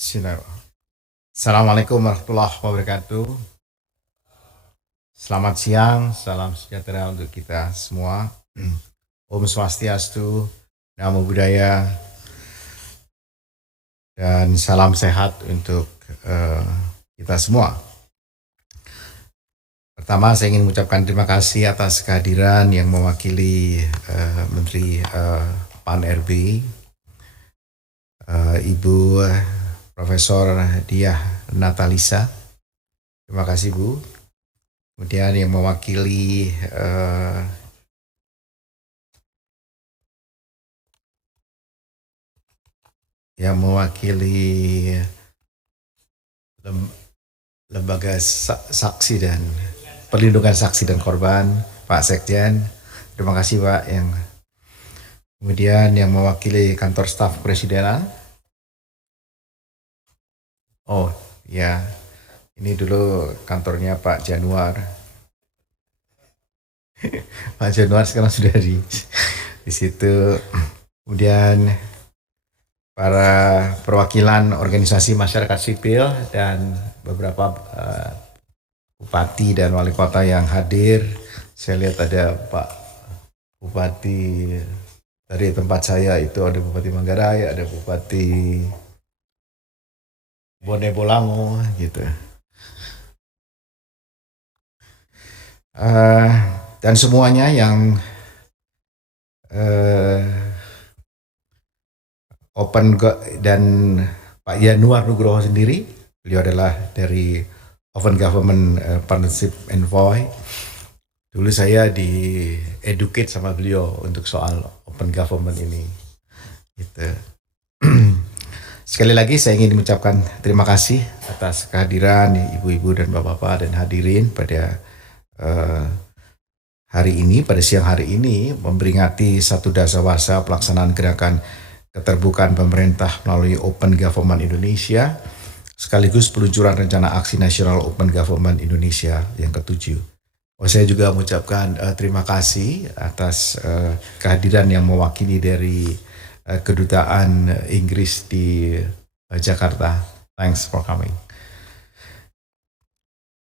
Sinar. Assalamualaikum warahmatullahi wabarakatuh. Selamat siang, salam sejahtera untuk kita semua. Om Swastiastu, Namo Buddhaya, dan salam sehat untuk kita semua. Pertama, saya ingin mengucapkan terima kasih atas kehadiran yang mewakili Menteri PAN RB, Ibu Profesor Diah Natalisa. Terima kasih Bu. Kemudian yang mewakili lembaga saksi dan perlindungan saksi dan korban, Pak Sekjen. Terima kasih Pak. Kemudian yang mewakili kantor staf presidenan. Oh ya, ini dulu kantornya Pak Januar. Pak Januar sekarang sudah di situ. Kemudian para perwakilan organisasi masyarakat sipil dan beberapa bupati dan wali kota yang hadir. Saya lihat ada Pak Bupati dari tempat saya itu, ada Bupati Manggarai, ada Bupati Bone Bolango gitu. Dan semuanya yang Open dan Pak Yanuar Nugroho sendiri, beliau adalah dari Open Government Partnership Envoy. Dulu saya di-educate sama beliau untuk soal Open Government ini. Gitu. Sekali lagi saya ingin mengucapkan terima kasih atas kehadiran ibu-ibu dan bapak-bapak dan hadirin pada hari ini, pada siang hari ini, memperingati satu dasawasa pelaksanaan gerakan keterbukaan pemerintah melalui Open Government Indonesia, sekaligus peluncuran rencana aksi nasional Open Government Indonesia yang ke-7. Saya juga mengucapkan terima kasih atas kehadiran yang mewakili dari Kedutaan Inggris di Jakarta. Thanks for coming.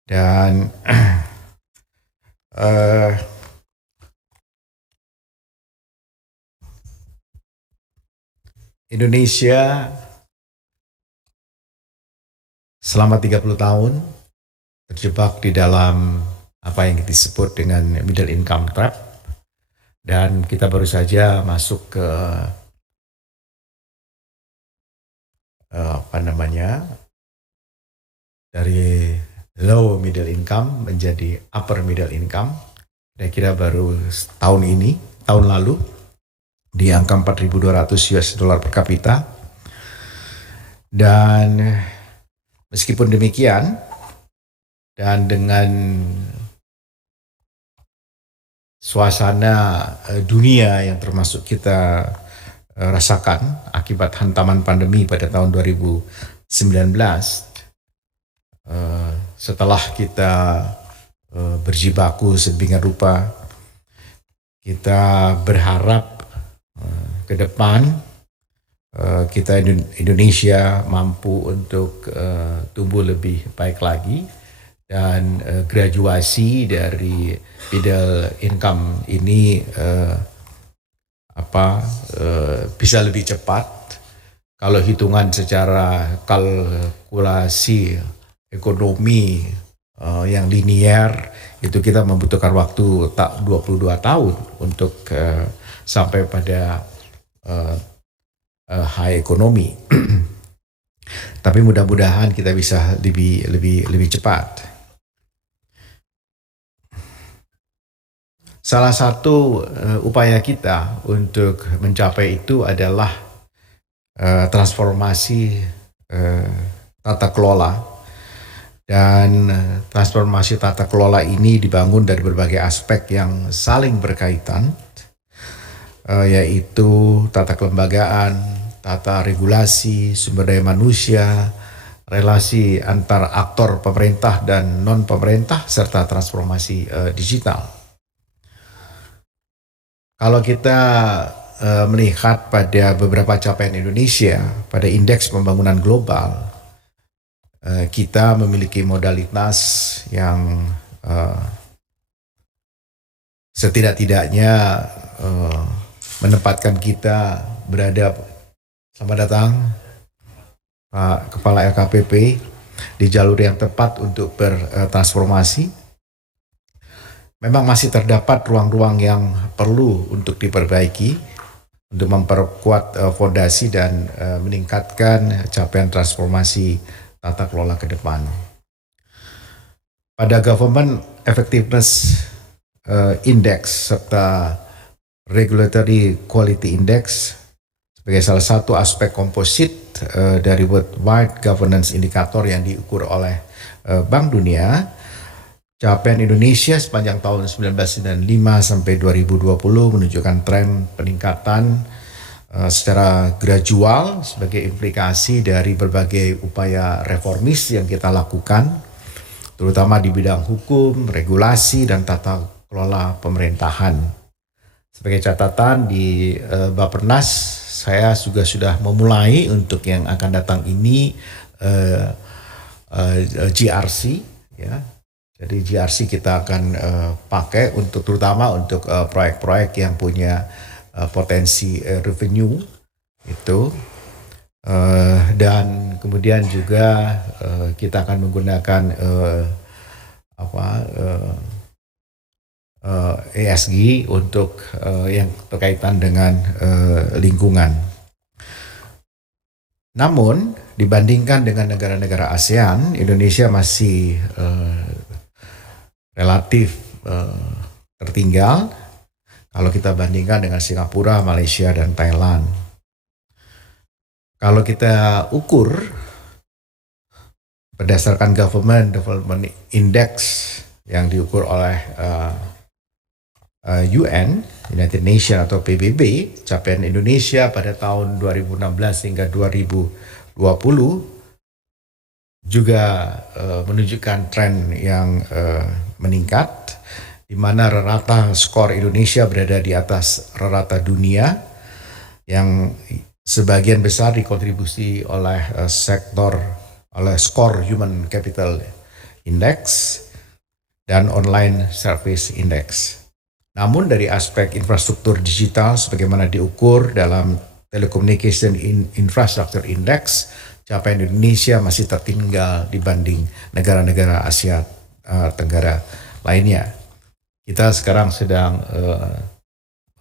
Dan Indonesia selama 30 tahun terjebak di dalam apa yang disebut dengan middle income trap, dan kita baru saja masuk ke dari low middle income menjadi upper middle income. Saya kira baru tahun lalu di angka 4.200 US dollar per kapita. Dan meskipun demikian, dan dengan suasana dunia yang termasuk kita rasakan akibat hantaman pandemi pada tahun 2019, setelah kita berjibaku sedemikian rupa, kita berharap ke depan kita Indonesia mampu untuk tumbuh lebih baik lagi, dan graduasi dari middle income ini bisa lebih cepat. Kalau hitungan secara kalkulasi ekonomi yang linier, itu kita membutuhkan waktu 22 tahun untuk sampai pada high ekonomi. Tapi mudah-mudahan kita bisa lebih cepat. Salah satu upaya kita untuk mencapai itu adalah transformasi tata kelola, dan transformasi tata kelola ini dibangun dari berbagai aspek yang saling berkaitan, yaitu tata kelembagaan, tata regulasi, sumber daya manusia, relasi antar aktor pemerintah dan non-pemerintah, serta transformasi digital. Kalau kita melihat pada beberapa capaian Indonesia pada indeks pembangunan global, kita memiliki modalitas yang setidak-tidaknya menempatkan kita berada. Selamat datang Pak Kepala LKPP di jalur yang tepat untuk bertransformasi. Memang masih terdapat ruang-ruang yang perlu untuk diperbaiki untuk memperkuat fondasi dan meningkatkan capaian transformasi tata kelola ke depan. Pada Government Effectiveness Index serta Regulatory Quality Index sebagai salah satu aspek komposit dari Worldwide Governance Indicator yang diukur oleh Bank Dunia, capaian Indonesia sepanjang tahun 1995 sampai 2020 menunjukkan tren peningkatan secara gradual sebagai implikasi dari berbagai upaya reformis yang kita lakukan, terutama di bidang hukum, regulasi, dan tata kelola pemerintahan. Sebagai catatan di Bappenas, saya juga sudah memulai untuk yang akan datang ini GRC, ya. Jadi GRC kita akan pakai untuk terutama untuk proyek-proyek yang punya potensi revenue itu, dan kemudian juga kita akan menggunakan ESG untuk yang berkaitan dengan lingkungan. Namun dibandingkan dengan negara-negara ASEAN, Indonesia masih relatif tertinggal kalau kita bandingkan dengan Singapura, Malaysia, dan Thailand. Kalau kita ukur berdasarkan Government Development Index yang diukur oleh UN, United Nations atau PBB, capaian Indonesia pada tahun 2016 hingga 2020 juga menunjukkan tren yang meningkat, di mana rata skor Indonesia berada di atas rata dunia yang sebagian besar dikontribusi oleh skor Human Capital Index dan Online Service Index. Namun dari aspek infrastruktur digital sebagaimana diukur dalam Telecommunication Infrastructure Index, capaian Indonesia masih tertinggal dibanding negara-negara Asia Tenggara lainnya. Kita sekarang sedang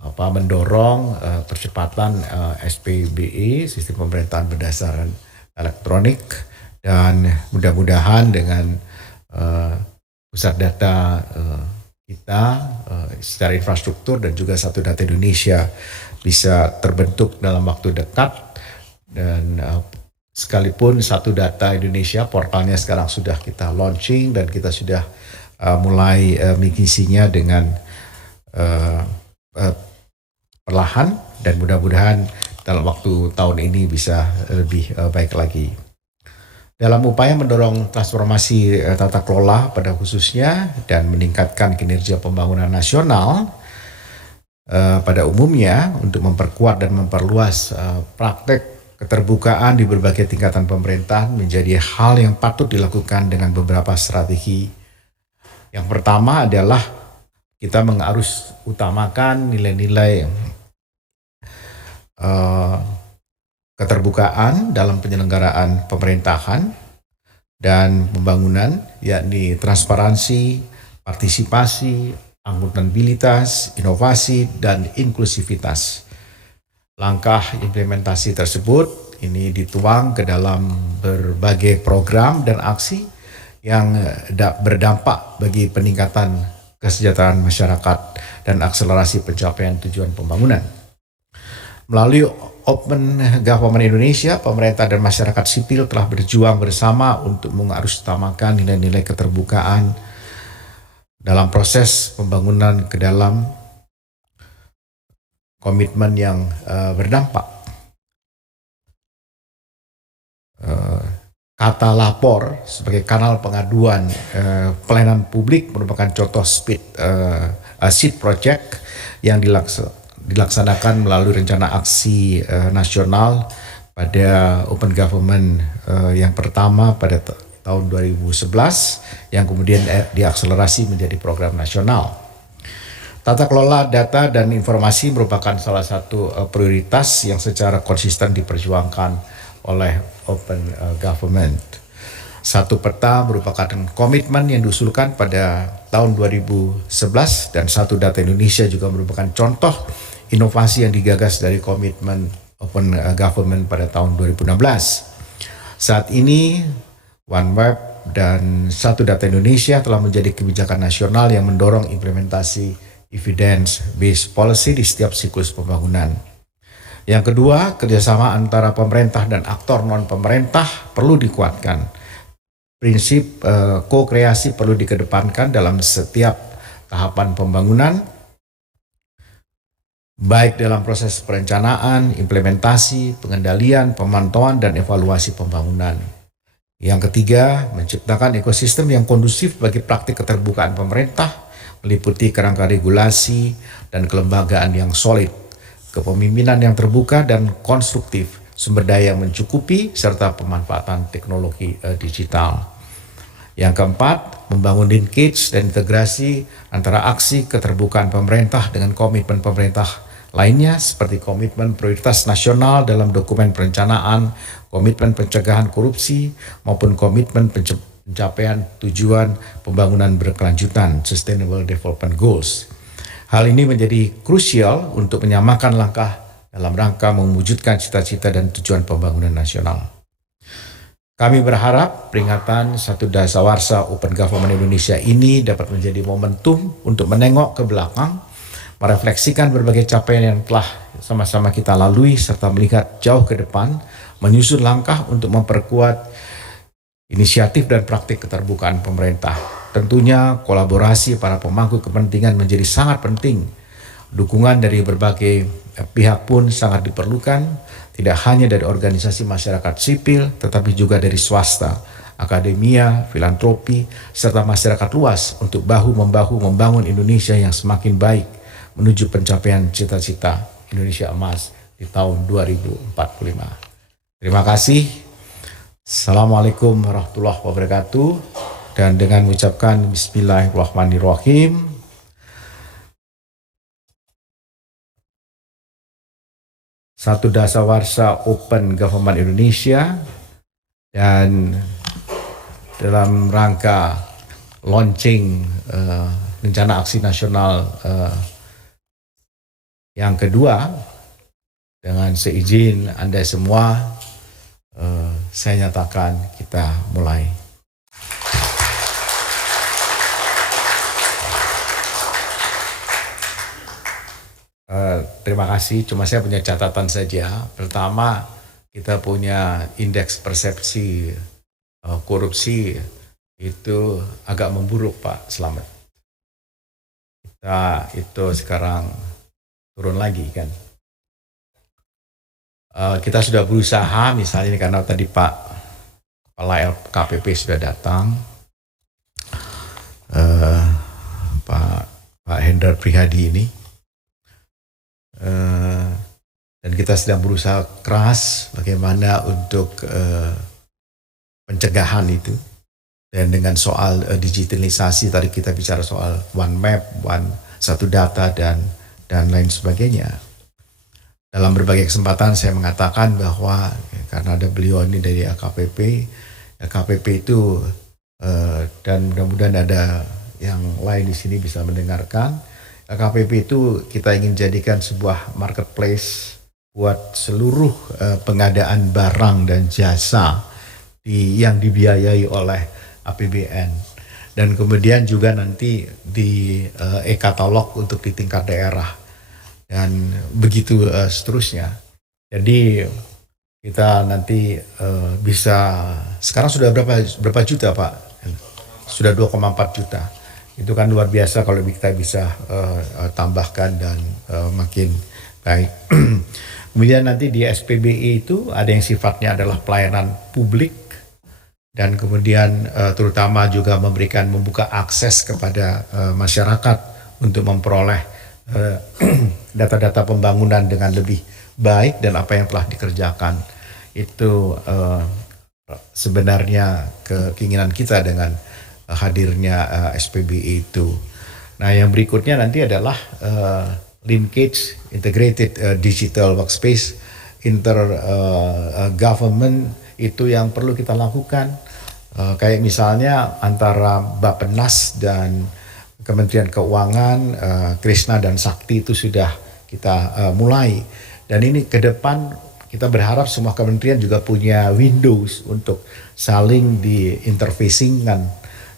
mendorong percepatan SPBE, sistem pemerintahan berdasarkan elektronik, dan mudah-mudahan dengan pusat data kita secara infrastruktur dan juga satu data Indonesia bisa terbentuk dalam waktu dekat, dan sekalipun satu data Indonesia portalnya sekarang sudah kita launching dan kita sudah mulai mengisinya dengan perlahan, dan mudah-mudahan dalam waktu tahun ini bisa lebih baik lagi. Dalam upaya mendorong transformasi tata kelola pada khususnya dan meningkatkan kinerja pembangunan nasional pada umumnya untuk memperkuat dan memperluas praktek keterbukaan di berbagai tingkatan pemerintahan menjadi hal yang patut dilakukan dengan beberapa strategi. Yang pertama adalah kita mengharus utamakan nilai-nilai keterbukaan dalam penyelenggaraan pemerintahan dan pembangunan, yakni transparansi, partisipasi, akuntabilitas, inovasi, dan inklusivitas. Langkah implementasi tersebut ini dituang ke dalam berbagai program dan aksi yang berdampak bagi peningkatan kesejahteraan masyarakat dan akselerasi pencapaian tujuan pembangunan. Melalui Open Government Indonesia, pemerintah dan masyarakat sipil telah berjuang bersama untuk mengharusutamakan nilai-nilai keterbukaan dalam proses pembangunan ke dalam komitmen yang berdampak. Kata lapor sebagai kanal pengaduan pelayanan publik merupakan contoh seed project yang dilaksanakan melalui rencana aksi nasional pada Open Government yang pertama pada tahun 2011 yang kemudian diakselerasi menjadi program nasional. Tata kelola data dan informasi merupakan salah satu prioritas yang secara konsisten diperjuangkan oleh Open Government. Satu peta merupakan komitmen yang diusulkan pada tahun 2011 dan Satu Data Indonesia juga merupakan contoh inovasi yang digagas dari komitmen Open Government pada tahun 2016. Saat ini OneWeb dan Satu Data Indonesia telah menjadi kebijakan nasional yang mendorong implementasi evidence-based policy di setiap siklus pembangunan. Yang kedua, kerjasama antara pemerintah dan aktor non-pemerintah perlu dikuatkan. Prinsip ko-kreasi perlu dikedepankan dalam setiap tahapan pembangunan, baik dalam proses perencanaan, implementasi, pengendalian, pemantauan, dan evaluasi pembangunan. Yang ketiga, menciptakan ekosistem yang kondusif bagi praktik keterbukaan pemerintah, meliputi kerangka regulasi dan kelembagaan yang solid, kepemimpinan yang terbuka dan konstruktif, sumber daya yang mencukupi, serta pemanfaatan teknologi digital. Yang keempat, membangun linkage dan integrasi antara aksi keterbukaan pemerintah dengan komitmen pemerintah lainnya seperti komitmen prioritas nasional dalam dokumen perencanaan, komitmen pencegahan korupsi, maupun komitmen pencapaian tujuan pembangunan berkelanjutan, Sustainable Development Goals. Hal ini menjadi krusial untuk menyamakan langkah dalam rangka mewujudkan cita-cita dan tujuan pembangunan nasional. Kami berharap peringatan Satu Dasawarsa Open Government Indonesia ini dapat menjadi momentum untuk menengok ke belakang, merefleksikan berbagai capaian yang telah sama-sama kita lalui, serta melihat jauh ke depan, menyusun langkah untuk memperkuat inisiatif dan praktik keterbukaan pemerintah. Tentunya kolaborasi para pemangku kepentingan menjadi sangat penting. Dukungan dari berbagai pihak pun sangat diperlukan, tidak hanya dari organisasi masyarakat sipil, tetapi juga dari swasta, akademia, filantropi, serta masyarakat luas untuk bahu-membahu membangun Indonesia yang semakin baik menuju pencapaian cita-cita Indonesia Emas di tahun 2045. Terima kasih. Assalamualaikum warahmatullahi wabarakatuh. Dan dengan mengucapkan Bismillahirrahmanirrahim, Satu Dasawarsa Open Government Indonesia dan dalam rangka launching rencana aksi nasional yang kedua, dengan seizin Anda semua, saya nyatakan kita mulai. Terima kasih, cuma saya punya catatan saja. Pertama, kita punya indeks persepsi korupsi itu agak memburuk, Pak Slamet. Kita itu sekarang turun lagi kan. Kita sudah berusaha, misalnya karena tadi Pak Kepala LKPP sudah datang, Pak Hendrar Prihadi ini, dan kita sedang berusaha keras bagaimana untuk pencegahan itu. Dan dengan soal digitalisasi, tadi kita bicara soal One Map, Satu Data, dan lain sebagainya. Dalam berbagai kesempatan saya mengatakan bahwa karena ada beliau ini dari LKPP itu dan mudah-mudahan ada yang lain di sini bisa mendengarkan. LKPP itu kita ingin jadikan sebuah marketplace buat seluruh pengadaan barang dan jasa yang dibiayai oleh APBN, dan kemudian juga nanti di e-katalog untuk di tingkat daerah dan begitu seterusnya. Jadi kita nanti bisa, sekarang sudah berapa juta Pak? Sudah 2,4 juta. Itu kan luar biasa kalau kita bisa tambahkan dan makin baik. Kemudian nanti di SPBI itu ada yang sifatnya adalah pelayanan publik, dan kemudian terutama juga membuka akses kepada masyarakat untuk memperoleh eh, data-data pembangunan dengan lebih baik dan apa yang telah dikerjakan. Itu sebenarnya keinginan kita dengan hadirnya SPBE itu. Nah, yang berikutnya nanti adalah linkage integrated digital workspace government itu yang perlu kita lakukan. Kayak misalnya antara Bappenas dan Kementerian Keuangan, Krishna dan Sakti itu sudah kita mulai. Dan ini ke depan kita berharap semua kementerian juga punya Windows untuk saling diinterfacingkan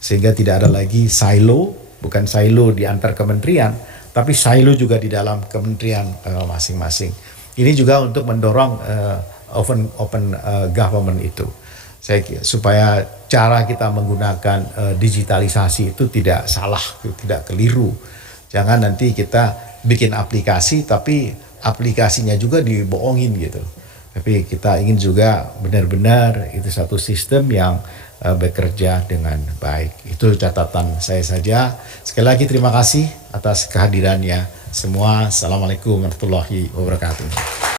sehingga tidak ada lagi silo, bukan silo di antar kementerian, tapi silo juga di dalam kementerian masing-masing. Ini juga untuk mendorong open government itu. Supaya cara kita menggunakan digitalisasi itu tidak salah, tidak keliru. Jangan nanti kita bikin aplikasi tapi aplikasinya juga dibohongin gitu. Tapi kita ingin juga benar-benar itu satu sistem yang bekerja dengan baik. Itu catatan saya saja. Sekali lagi terima kasih atas kehadirannya semua. Assalamualaikum warahmatullahi wabarakatuh.